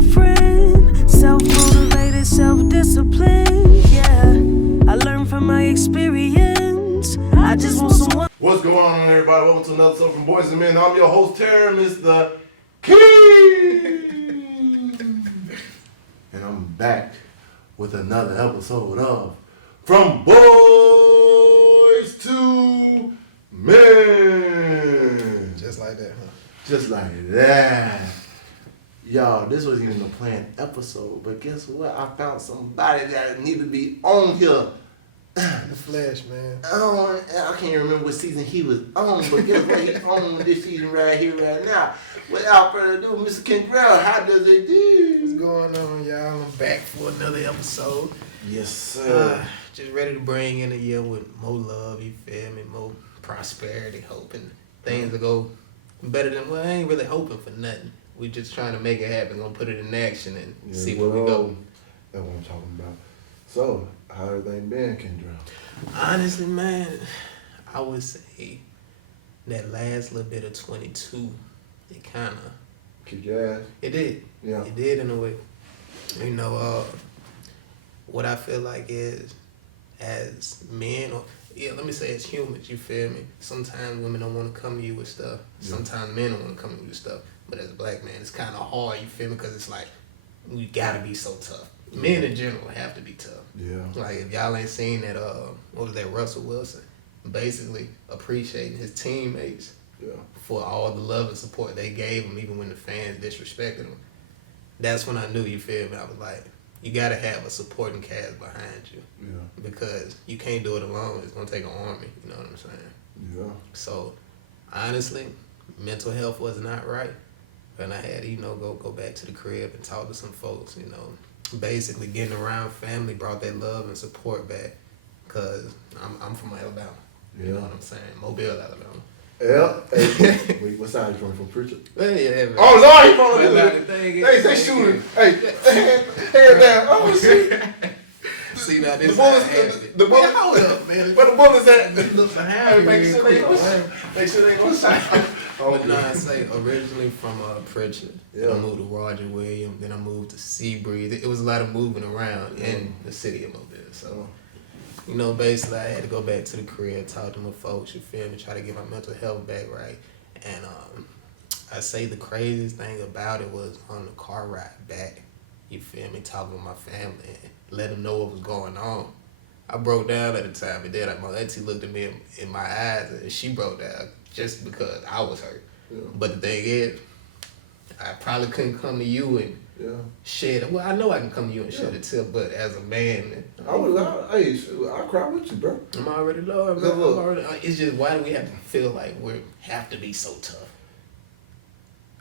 different. Self-motivated, self-disciplined. Yeah, I learned from my experience. I just want someone. What's going on, everybody? Welcome to another episode from Boyz and Men. I'm your host, Terry, Mr. King. And I'm back with another episode of From Boyz to Men. Just like that, huh? Just like that. Y'all, this wasn't even a planned episode, but guess what? I found somebody that needed to be on here. The Flash, man. I can't remember what season he was on, but guess what? He's on this season right here, right now. Without further ado, Mr. Kendrell, how does it do? What's going on, y'all? I'm back for another episode. Yes, sir. Just ready to bring in a year with more love, you feel me? More prosperity, hoping things will go better than, well, I ain't really hoping for nothing. We just trying to make it happen, gonna put it in action and see where we go. That's what I'm talking about. So, how everything been, Kendrell? Honestly, man, I would say that last little bit of 22, it kind of... Kick your ass? It did. Yeah. It did in a way. You know, what I feel like is, as men, or let me say as humans, you feel me? Sometimes women don't want to come to you with stuff. Yeah. Sometimes men don't want to come to you with stuff. But as a black man, it's kind of hard, you feel me? Because it's like, we got to be so tough. Men in general have to be tough. Yeah. Like, if y'all ain't seen that, what was that, Russell Wilson? Basically appreciating his teammates for all the love and support they gave him, even when the fans disrespected him. That's when I knew, you feel me? I was like, you got to have a supporting cast behind you. Yeah. Because you can't do it alone. It's going to take an army, you know what I'm saying? Yeah. So, honestly, mental health was not right. And I had to, go back to the crib and talk to some folks, Basically, getting around family brought that love and support back. Because I'm from Alabama. You know what I'm saying? Mobile, Alabama. Yeah. Hey, wait, what side you from Pritchard? Yeah. Oh, Lord, he from They shooting. Hey, head down. Oh, shit. See, now this the bullets, hold up, man. Where the bullets at? Look behind me. Make sure they ain't gonna shine. But no, I say originally from Pritchard. Then I moved to Roger Williams. Then I moved to Seabreeze. It was a lot of moving around in the city of Mobile. So, basically I had to go back to the crib, talk to my folks, you feel me, try to get my mental health back right. And I say the craziest thing about it was on the car ride back, you feel me, talking with my family and let them know what was going on. I broke down at the time, and then my auntie looked at me in my eyes and she broke down just because I was hurt. Yeah. But the thing is, I probably couldn't come to you and shed it. Well, I know I can come to you and shed a tear, but as a man, I cry with you, bro. I'm already loved. It's just, why do we have to feel like we have to be so tough?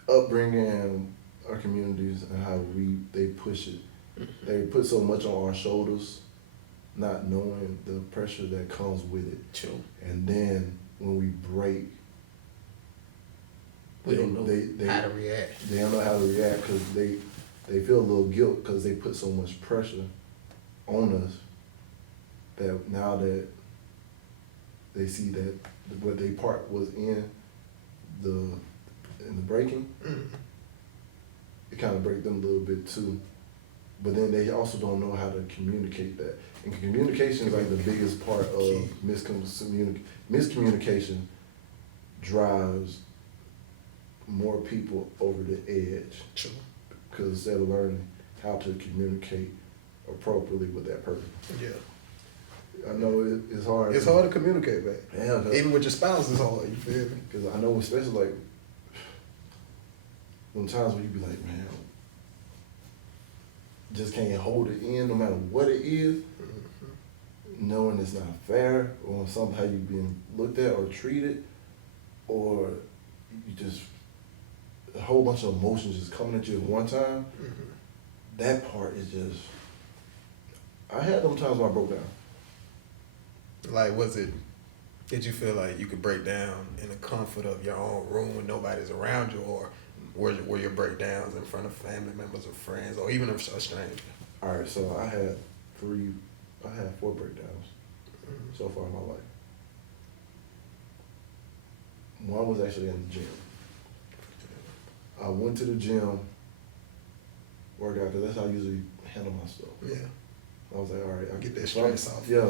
Upbringing our communities and how they push it. Mm-hmm. They put so much on our shoulders, not knowing the pressure that comes with it. True. And then when we break, we don't know how to react. They don't know how to react because they feel a little guilt because they put so much pressure on us that now that they see that what they part was in the breaking, it kind of break them a little bit too. But then they also don't know how to communicate that. And communication is like the biggest part of miscommunication drives more people over the edge. True. Because instead of learning how to communicate appropriately with that person. Yeah. I know it's hard. It's hard to communicate, man. Yeah. Even with your spouse, it's hard, you feel me? Because I know, especially like, sometimes when you be like, man, just can't hold it in no matter what it is, knowing it's not fair or somehow you being looked at or treated, or you just, a whole bunch of emotions just coming at you at one time, that part is just, I had them times when I broke down. Like, did you feel like you could break down in the comfort of your own room when nobody's around you, or were your breakdowns in front of family members or friends, or even a stranger? All right, so I had 4 breakdowns so far in my life. One was actually in the gym. I went to the gym work out, because that's how I usually handle my stuff. Yeah. I was like, all right, I Get that stress off. Yeah.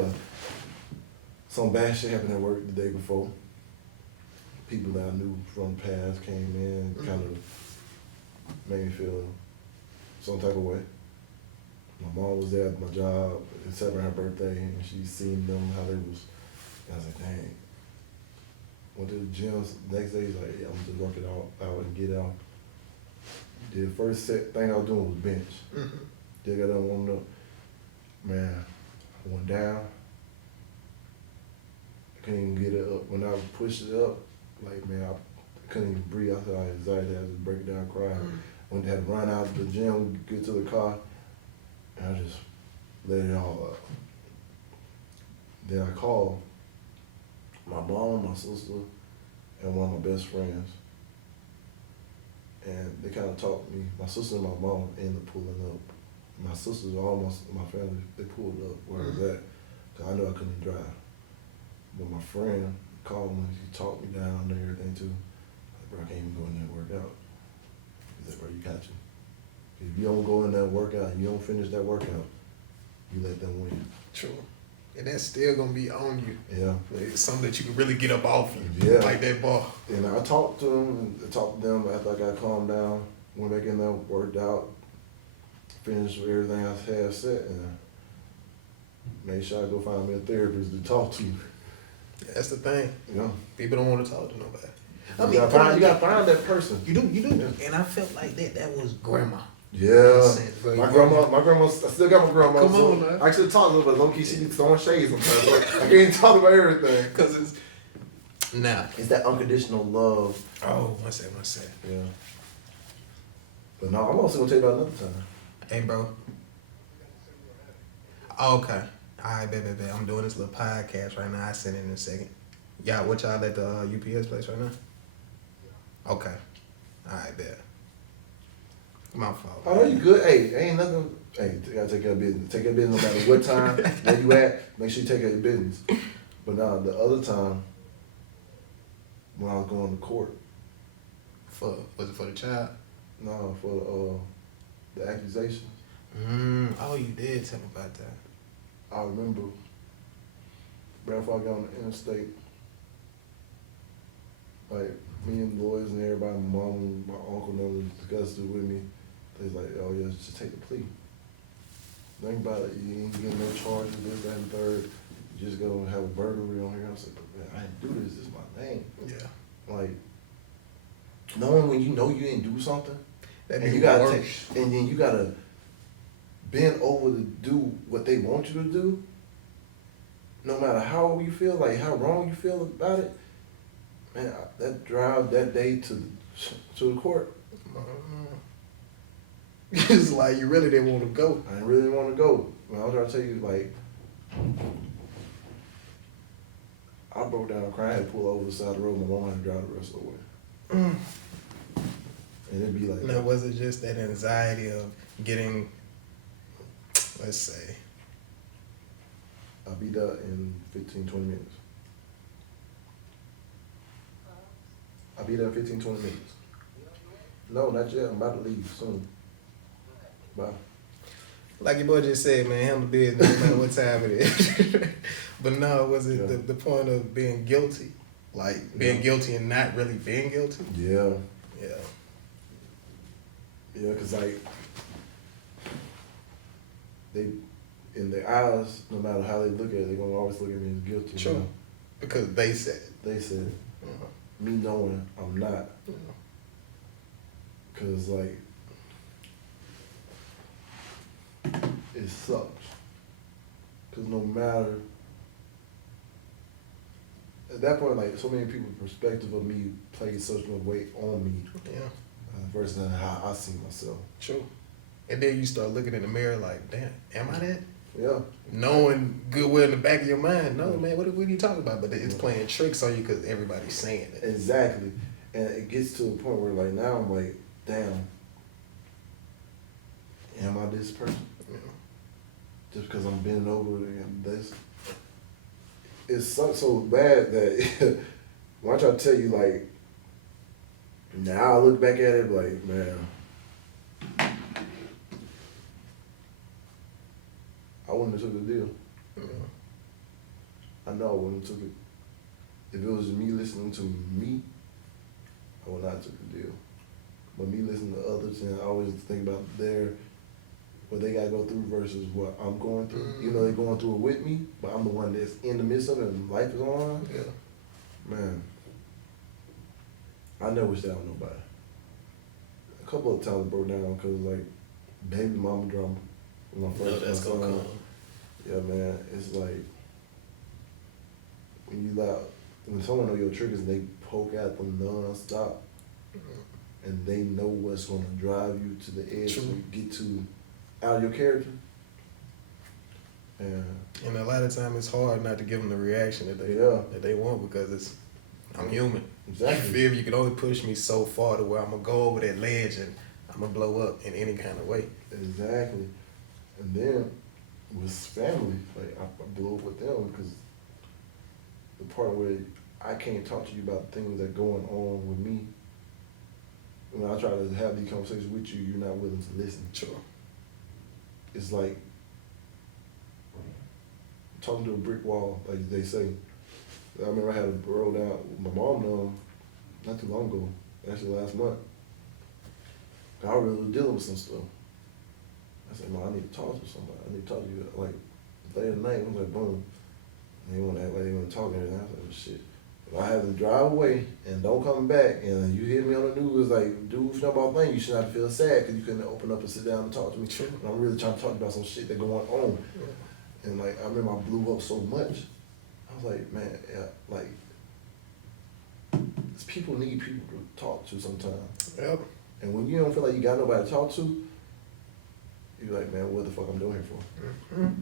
Some bad shit happened at work the day before. People that I knew from the past came in, kind of made me feel some type of way. My mom was there at my job, it celebrated her birthday, and she seen them, how they was, and I was like, dang. Went to the gym, next day he's like, yeah, I'm just working out and get out. The first thing I was doing was bench. Mm-hmm. Then I got done warming up. Man, I went down. I couldn't even get it up. When I pushed it up, like, man, I couldn't even breathe. I thought I had anxiety. I had to break down crying. When I had to run out of the gym, get to the car, and I just let it all out. Then I called my mom, my sister, and one of my best friends. And they kind of talked to me. My sister and my mom ended up pulling up. My sisters, almost my family, they pulled up where I was at, because I knew I couldn't drive. But my friend called me, he talked me down and everything too. Like, bro, I can't even go in there and work out. He said, bro, you got you. If you don't go in there and work out, you don't finish that workout, you let them win. True. And that's still gonna be on you. Yeah. It's something that you can really get up off you. Yeah. Like that ball. And I talked to them, I talked to them after I got calmed down, went back in there, worked out, finished with everything I had set, and made sure I go find me a therapist to talk to. That's the thing. Yeah. People don't want to talk to nobody. You gotta find that person. You do. Yeah. And I felt like that was grandma. Yeah. Bro, My grandma, I still got my grandma. Come so on, man. I should talk to her, but low key she be throwing shades sometimes. Like, I can't talk about everything. Because it's now. It's that unconditional love. Oh, one second. Yeah. But no, I'm also gonna tell you about another time. Hey, bro. Okay. All right, bet. I'm doing this little podcast right now. I send it in a second. Y'all, what y'all at the UPS place right now? Okay. All right, bet. My fault. Oh, no, you good. Hey, ain't nothing. Hey, you gotta take care of business. Take care of business no matter what time, where you at, make sure you take care of your business. But now, the other time, when I was going to court. Was it for the child? No, for the accusations. Oh, you did tell me about that. I remember right before I got on the interstate, like me and the lawyers and everybody, my mom and my uncle and them discussed it with me. They was like, oh yeah, just take the plea. Think about it, you ain't getting no charges, this, that, and third. You just gonna have a burglary on here. I was like, man, I didn't do this is my name. Yeah. Like, knowing when you know you didn't do something, That and you gotta take, and then you gotta bend over to do what they want you to do, no matter how you feel, like how wrong you feel about it, man, that drive that day to the court. It's like you really didn't want to go. I didn't really want to go. I was trying to tell you, like, I broke down crying, I had to pull over the side of the road, my mom had to drive the rest of the way. And it'd be like Now, was it just that anxiety of getting, let's say, I'll be there in 15, 20 minutes. I'll be there in 15, 20 minutes. No, not yet. I'm about to leave soon. Bye. like your boy just said, man, handle business no matter what time it is. But no, was it the point of being guilty? Like being guilty and not really being guilty? Yeah. Yeah. Yeah, because, like, they, in their eyes, no matter how they look at it, they're going to always look at me as guilty. True. You know? Because they said it. They said, me knowing I'm not. Because, like, it sucks. Because no matter, at that point, like, so many people's perspective of me played such a weight on me. Yeah. Versus how I see myself. True. And then you start looking in the mirror like, damn, am I that? Yeah. Knowing goodwill in the back of your mind, no, man, what are you talking about? But it's playing tricks on you because everybody's saying it. Exactly. And it gets to a point where, like, now I'm like, damn, am I this person? Yeah. Just because I'm bending over and this. It sucks so bad that when I try to tell you, like, now I look back at it like, man, wouldn't have took the deal. I know I wouldn't have took it. If it was me listening to me, I would not have took the deal. But me listening to others, and I always think about what they gotta go through versus what I'm going through. You know, they're going through it with me, but I'm the one that's in the midst of it and life is on. Yeah. Man, I never wish that on nobody. A couple of times I broke down because like baby mama drama. When my first that's gonna come. Yeah, man, it's like when someone know your triggers and they poke at them non-stop, and they know what's gonna drive you to the edge to get to out of your character. And a lot of times it's hard not to give them the reaction that they want because I'm human. Exactly. You feel you can only push me so far to where I'm gonna go over that ledge and I'm gonna blow up in any kind of way. Exactly. And then with family, like I blew up with them because the part where I can't talk to you about things that are going on with me. When I try to have these conversations with you, you're not willing to listen. Sure. It's like talking to a brick wall, like they say. I remember I had to roll down with my mom not too long ago, actually last month. I really was dealing with some stuff. I said, Mom, I need to talk to somebody. I need to talk to you. Like, late at night, I was like, boom. And they want to act like they want to talk and everything. I was like, well, shit. If I have to drive away and don't come back and you hear me on the news, like, dude, if you know about things, you should not feel sad because you couldn't open up and sit down and talk to me. True. And I'm really trying to talk about some shit that's going on. Yeah. And, like, I remember I blew up so much. I was like, man, yeah, like, people need people to talk to sometimes. Yep. And when you don't feel like you got nobody to talk to, you're like, man, what the fuck I'm doing here for? Mm-hmm.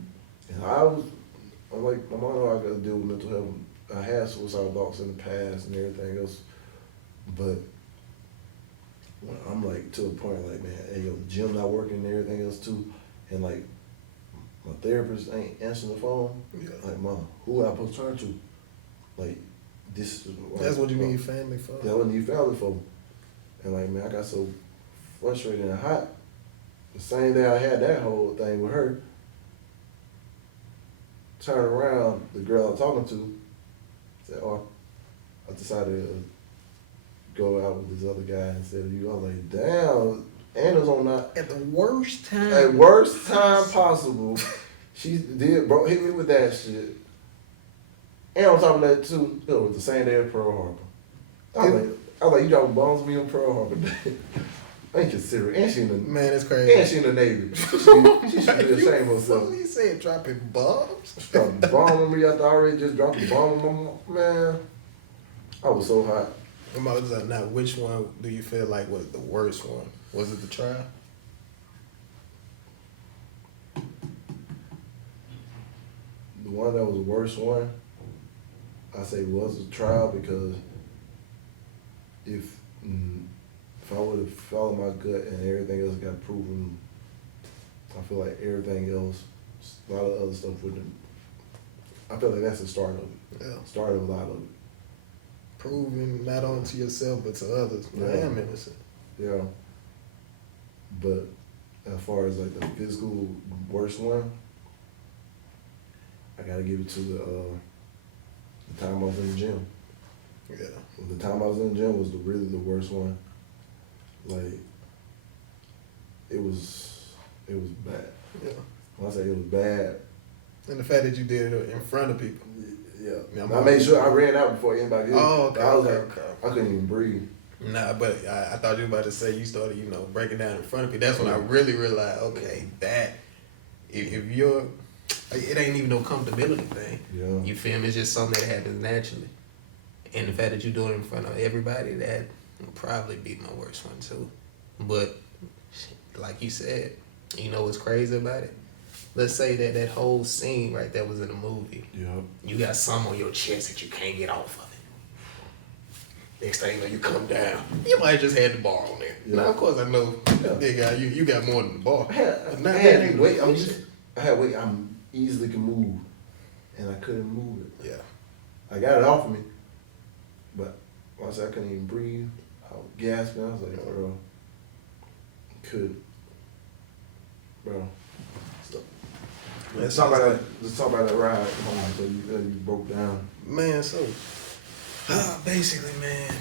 And I'm like, my mom know I gotta deal with mental health. I had suicidal thoughts in the past and everything else. But when I'm like to a point like, man, hey, yo, the gym not working and everything else too. And like, my therapist ain't answering the phone. Yeah. Like, Mom, who am I supposed to turn to? Like, this is That's what you need family for. That's what you need family for. And like, man, I got so frustrated and hot. The same day I had that whole thing with her, turn around, the girl I'm talking to said, oh, I decided to go out with this other guy instead of you. I was like, damn, Anna's on that. At the worst time. At worst time possible. She hit me with that shit. And on top of that too, it was the same day of Pearl Harbor. I was like, you dropping bombs on me on Pearl Harbor Day. I ain't considering. And she in the Man, it's crazy. And she in the Navy. She should be ashamed of herself. What you saying? Dropping bombs? Dropping the bomb on me after I already just dropped the bomb on my man. I was so hot. Now, which one do you feel like was the worst one? Was it the trial? The one that was the worst one, I say was the trial because if I would have followed my gut and everything else got proven, I feel like everything else, a lot of other stuff wouldn't. I feel like that's the start of it. Yeah. Start of a lot of it. Proving not only to yourself but to others. Yeah. I am innocent. Yeah. But as far as like the physical worst one, I gotta give it to the time I was in the gym. Yeah. The time I was in the gym was really the worst one. Like, it was bad. Yeah. When I say it was bad. And the fact that you did it in front of people. Yeah. I made sure I ran out before anybody did. Oh, okay. I was like, okay. I couldn't even breathe. Nah, but I thought you were about to say you started, breaking down in front of people. That's when I really realized, okay, that if you're, it ain't even no comfortability thing. Yeah. You feel me? It's just something that happens naturally. And the fact that you do it in front of everybody, that would probably be my worst one too. But like you said, you know what's crazy about it? Let's say that whole scene right there was in a movie. Yeah. You got something on your chest that you can't get off of it. Next thing you know, you come down. You might just had the bar on there. Yeah. Now, of course, I know, big guy, you got more than the bar. I had weight I'm easily can move, and I couldn't move it. Yeah. I got it off of me, but once I couldn't even breathe, I was gasping. I was like, bro, Let's talk about that ride. Come on, so you broke down. Man, so basically, man,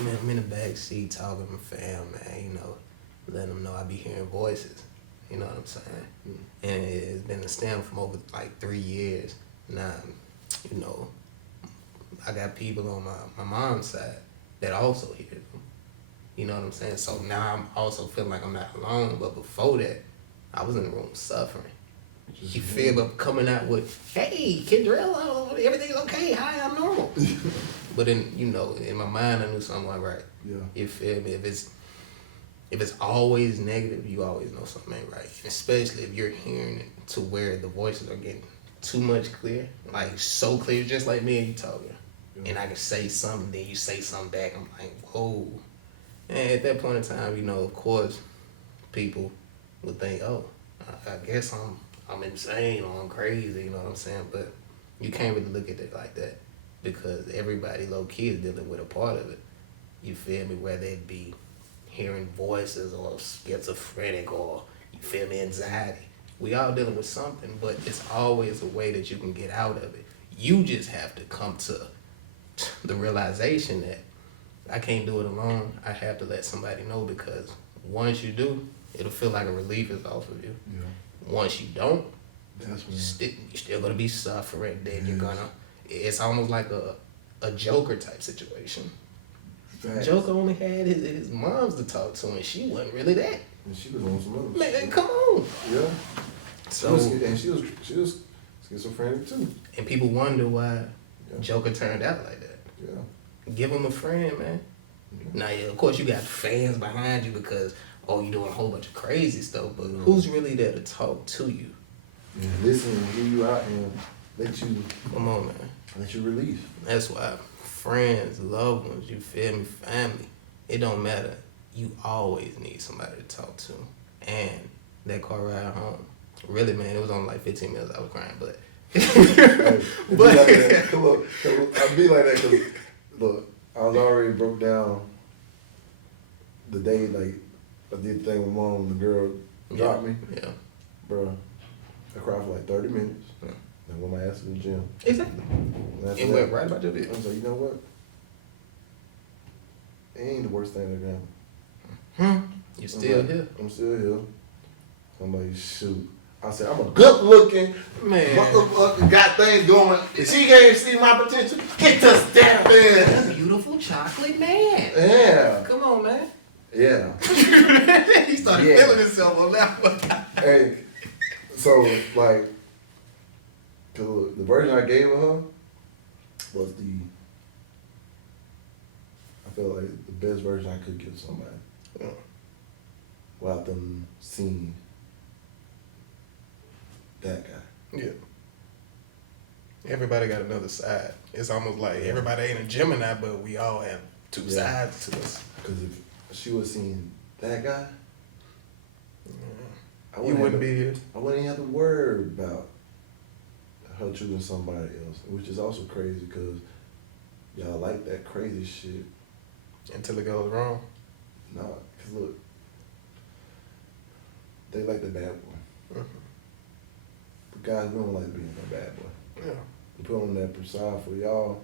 I'm in the back seat talking to my fam, man. You know, letting them know I be hearing voices. You know what I'm saying? And it's been a stem from over like 3 years. Now, you know, I got people on my mom's side that also hear them. You know what I'm saying? So now I'm also feeling like I'm not alone. But before that, I was in the room suffering. You feel me? Coming out with, hey, Kendrell, everything's okay. Hi, I'm normal. But in, you know, in my mind, I knew something wasn't right. Yeah. You feel me? If it's always negative, you always know something ain't right. And especially if you're hearing it to where the voices are getting too much clear, like so clear, just like me and you talking. Yeah. And I can say something, then you say something back. I'm like, whoa. And at that point in time, you know, of course, people would think, oh, I guess I'm insane or I'm crazy, you know what I'm saying? But you can't really look at it like that because everybody low-key is dealing with a part of it. You feel me? Whether it be hearing voices or schizophrenic or, you feel me, anxiety. We all dealing with something, but it's always a way that you can get out of it. You just have to come to the realization that I can't do it alone. I have to let somebody know because once you do, it'll feel like a relief is off of you. Yeah. Once you don't, that's when you're still gonna be suffering. Then you're gonna. It's almost like a Joker type situation. Facts. Joker only had his moms to talk to, and she wasn't really that. And she was on some other man, shit. Come on. Yeah. So she was schizophrenic too. And people wonder why Joker turned out like that. Yeah. Give him a friend, man. Yeah. Now, yeah, of course, you got fans behind you because you're doing a whole bunch of crazy stuff, but who's really there to talk to you? Yeah, listen and hear you out and let you. Come on, man. Let you release. That's why friends, loved ones, you feel me, family, it don't matter. You always need somebody to talk to. And that car ride home, really, man, it was only like 15 minutes. I was crying, but. Hey, but like look, I be like that because look, I was already broke down the day like I did the thing with mom. The girl dropped me. Yeah. Bro, I cried for like 30 minutes. Yeah. And went my ass to the gym. Exactly. And went right about your business. I was like, you know what? It ain't the worst thing that happened. You still here? I'm still here. Somebody shoot. I said, I'm a good looking man. Motherfucker, got things going. If she can't see my potential, get to step in. Beautiful chocolate man. Yeah. Come on, man. Yeah. He started feeling himself on that one. Hey, so like, the version I gave her was I felt like the best version I could give somebody. Yeah. Without them seeing that guy. Yeah. Everybody got another side. It's almost like everybody ain't a Gemini, but we all have two sides to us. Because if she was seeing that guy, you wouldn't be here. I wouldn't even have to worry about her choosing somebody else, which is also crazy because y'all like that crazy shit. Until it goes wrong. Nah, because look, they like the bad boy. Mm-hmm. But guys, we don't like being a bad boy. Yeah. We put on that persona for y'all,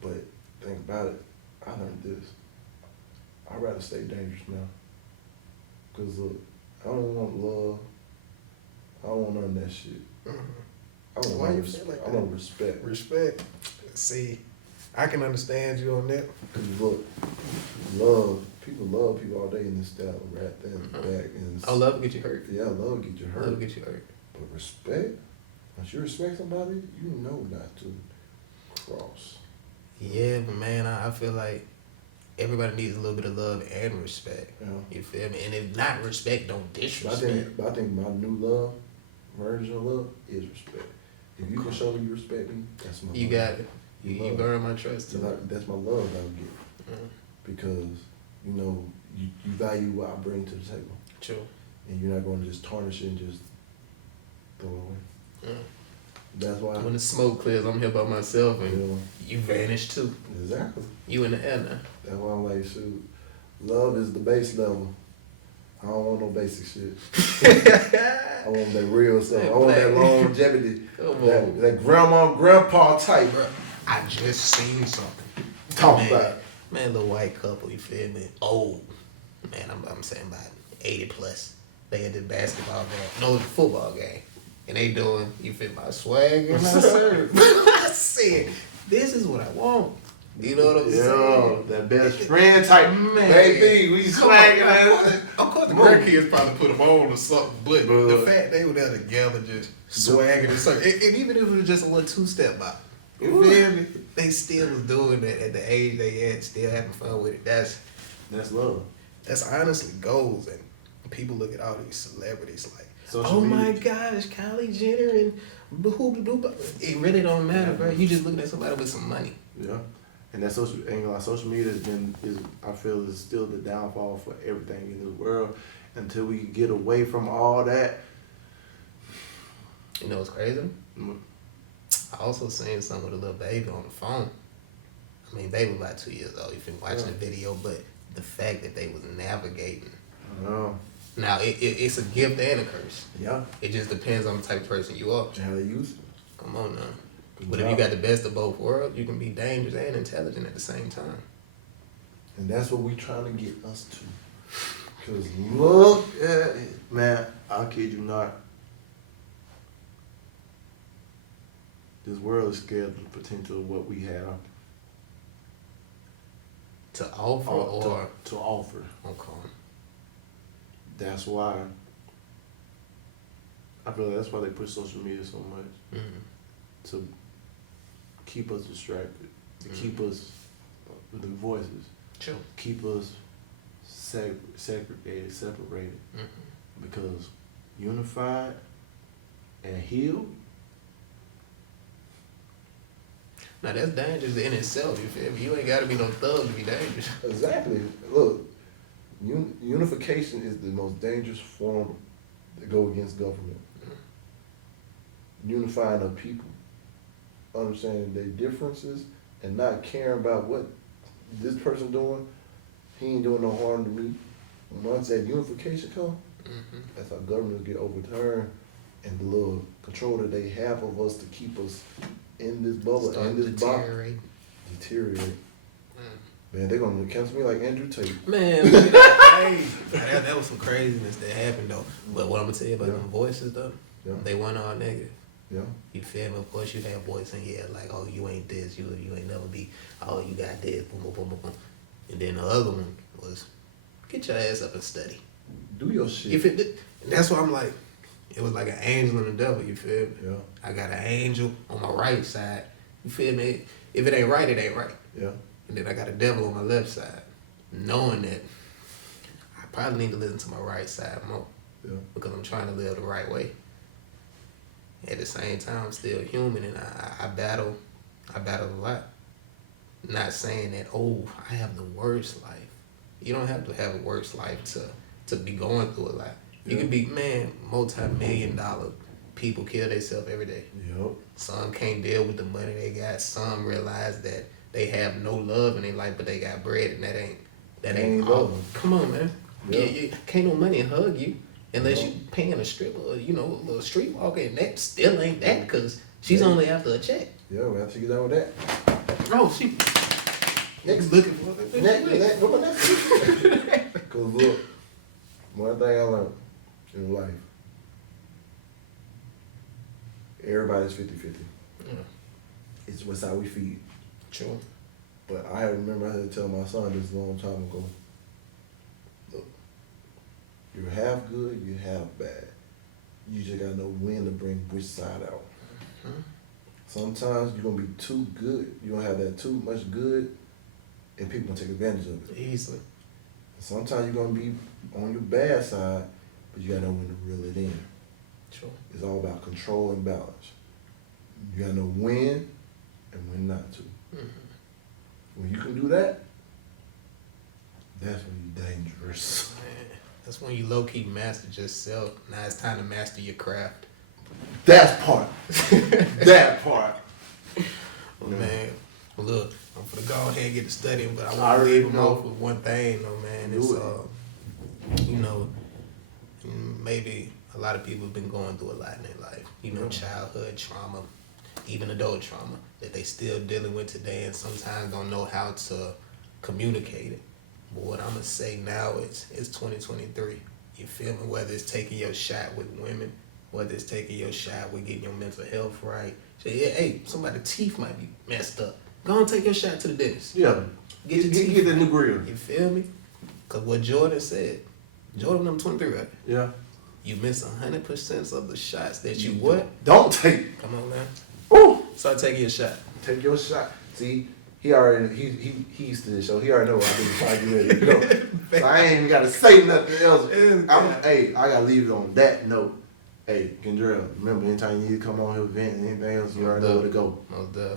but think about it. I learned this. I'd rather stay dangerous now. Because look, I don't want love. I don't want none of that shit. Mm-hmm. I want respect. Respect. See, I can understand you on that. Because look, people love people all day in this style, right there in the back. And love will get you hurt. Yeah, love will get you hurt. Love will get you hurt. But respect, once you respect somebody, you know not to cross. Yeah, but man, I feel like everybody needs a little bit of love and respect. Yeah. You feel me? And if not respect, don't disrespect. But I think my new love, version of love, is respect. If you can show me you respect me, that's my love. You got it. You earn my trust too. That's my love I'll give. Because, you know, you value what I bring to the table. True. And you're not going to just tarnish it and just throw it away. That's why. When the smoke clears, I'm here by myself and you vanish too. Exactly. You in the air now. That's why I'm like, shoot, love is the base level. I don't want no basic shit. I want that real stuff. I want that longevity. That grandma, grandpa type. Bro, I just seen something. Talk about it. Man, little white couple, you feel me? Old. Man, I'm saying about 80 plus. They at the basketball game. No, the football game. And they doing, you feel my swag and I serve. I said, this is what I want. You know what I'm saying? That best friend type. Man. Baby, we swagging at Of course, the grandkids probably put them on or something, but the fact they were there together just swagging and something. And even if it was just a little two-step bop, you feel me? They still was doing that at the age they at, still having fun with it. That's love. That's honestly goals. And people look at all these celebrities like, Social oh media. my gosh, Kylie Jenner and boo. It really don't matter, bro. You just looking at somebody with some money. Yeah. And that social media I feel is still the downfall for everything in this world. Until we get away from all that. You know what's crazy? I also seen something with a little baby on the phone. I mean, baby about 2 years old. You've been watching the video, but the fact that they was navigating. Oh. Now, it's a gift and a curse. Yeah. It just depends on the type of person you are. How they use it. Come on now. Good But job. if you got the best of both worlds, you can be dangerous and intelligent at the same time. And that's what we trying to get us to. Because look at it. Man, I'll kid you not. This world is scared of the potential of what we have To offer or... to offer. Okay. That's why I feel like that's why they push social media so much. Mm-hmm. To keep us distracted. To keep us with the voices. True. Keep us segregated, separated. Mm-hmm. Because unified and healed. Now, that's dangerous in itself, you feel me? You ain't got to be no thug to be dangerous. Exactly. Look, unification is the most dangerous form to go against government. Unifying of people, understanding their differences, and not caring about what this person doing. He ain't doing no harm to me. Once that unification come, that's how governments get overturned, and the little control that they have of us to keep us in this bubble, in this box, deteriorate. Man, they're gonna cancel me like Andrew Tate. Man, look at that. Hey, that was some craziness that happened though. But what I'm gonna tell you about them voices though, they weren't all negative. Yeah. You feel me? Of course, you have voice in here like, oh, you ain't this, you ain't never be, oh, you got this, boom, boom, boom, boom, boom. And then the other one was, get your ass up and study. Do your shit. If it, and that's why I'm like, it was like an angel and the devil. You feel me? Yeah. I got an angel on my right side. You feel me? If it ain't right, it ain't right. Yeah. And then I got a devil on my left side, knowing that I probably need to listen to my right side more. Yeah. Because I'm trying to live the right way. At the same time, I'm still human, and I battle a lot. Not saying that, oh, I have the worst life. You don't have to have a worse life to be going through a lot. You can be, man, multi-million-dollar people kill themselves every day. Yep. Some can't deal with the money they got. Some realize that they have no love in their life, but they got bread, and that ain't all. love. Come on, man. Yeah. You can't no money hug you unless you paying a stripper or, you know, a little streetwalker, and that still ain't that because she's only after a check. Yeah, we have to get down with that. Oh, she Next. looking for it. Next. Because look, one thing I learned in life, everybody's 50-50. Yeah. It's what's how we feed. True. But I remember I had to tell my son this a long time ago. Look, you're half good, you're half bad. You just gotta know when to bring which side out. Mm-hmm. Sometimes you're gonna be too good. You're gonna have that too much good, and people gonna take advantage of it. Easily. Sometimes you're gonna be on your bad side, but you gotta know when to reel it in. True. It's all about control and balance. You gotta know when and when not to. Mm-hmm. When you can do that, that's when you're dangerous. Man, that's when you low-key master yourself. Now it's time to master your craft. That part. That part. Well, man, well, look, I'm gonna go ahead and get to studying, but I I want to already leave them know. off with one thing, though, man. Do It's, you know, maybe a lot of people have been going through a lot in their life. You know, childhood trauma, even adult trauma that they still dealing with today, and sometimes don't know how to communicate it. But what I'm gonna say now is, it's 2023. You feel me? Whether it's taking your shot with women, whether it's taking your shot with getting your mental health right. Say, yeah, hey, somebody's teeth might be messed up. Go and take your shot to the dentist. Yeah. Get your teeth. Get the new grill. You feel me? Cause what Jordan said, Jordan number 23, right? Yeah. You miss 100% of the shots that you what? Don't take. Come on now. Ooh. Start taking your shot. Take your shot. See, he already he used to this show. He already know what I do before I get ready to go. So I ain't even gotta say nothing else. Hey, I gotta leave it on that note. Hey, Kendrell, remember anytime you need to come on here, vent, anything else, you already know where to go.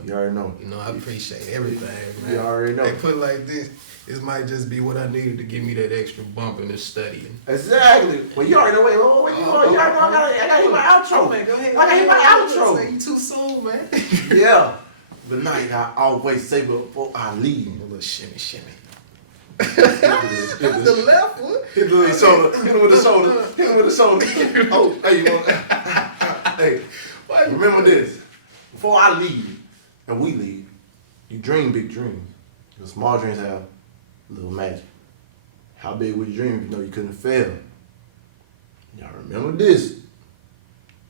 You already know. You know, I appreciate everything, man. You already know. They put it like this. This might just be what I needed to give me that extra bump in this studying. Exactly. Well, you already know. Wait, where you going? You already know. I gotta hit my outro. Man, go ahead. I gotta hit my outro. You too soon, man. Yeah. But now I always say before I leave. A little shimmy, shimmy. That's the left one. Hit him with the shoulder. Hit him with the shoulder. Hit him with the shoulder. Oh, hey, you want? Hey, remember this. Before I leave, and we leave, you dream big dreams. Your small dreams have little magic. How big was your dream if you know you couldn't fail? Y'all remember this.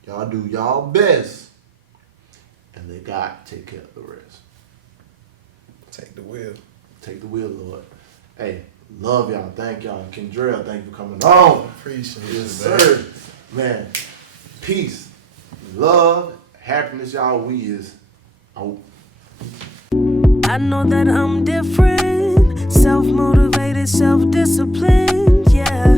Y'all do y'all best, and let God take care of the rest. Take the wheel. Take the wheel, Lord. Hey, love y'all. Thank y'all. Kendrell, thank you for coming on. Appreciate it. Yes, sir. Man, peace, love, happiness, y'all. We is out. I know that I'm different, self-motivated, self-disciplined, yeah.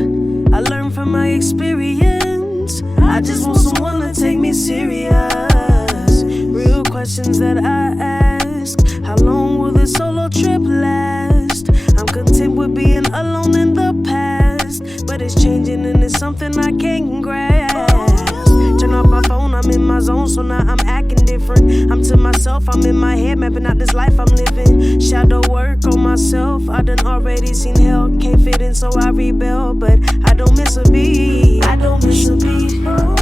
I learned from my experience. I just want someone to take me serious. Real questions that I ask. How long will this solo trip last? I'm content with being alone in the past, but it's changing and it's something I can't grasp. Turn off my phone, I'm in my zone, so now I'm acting different. I'm to myself, I'm in my head, mapping out this life I'm living. Shadow work on myself, I done already seen hell. Can't fit in, so I rebel, but I don't miss a beat. I don't miss a beat.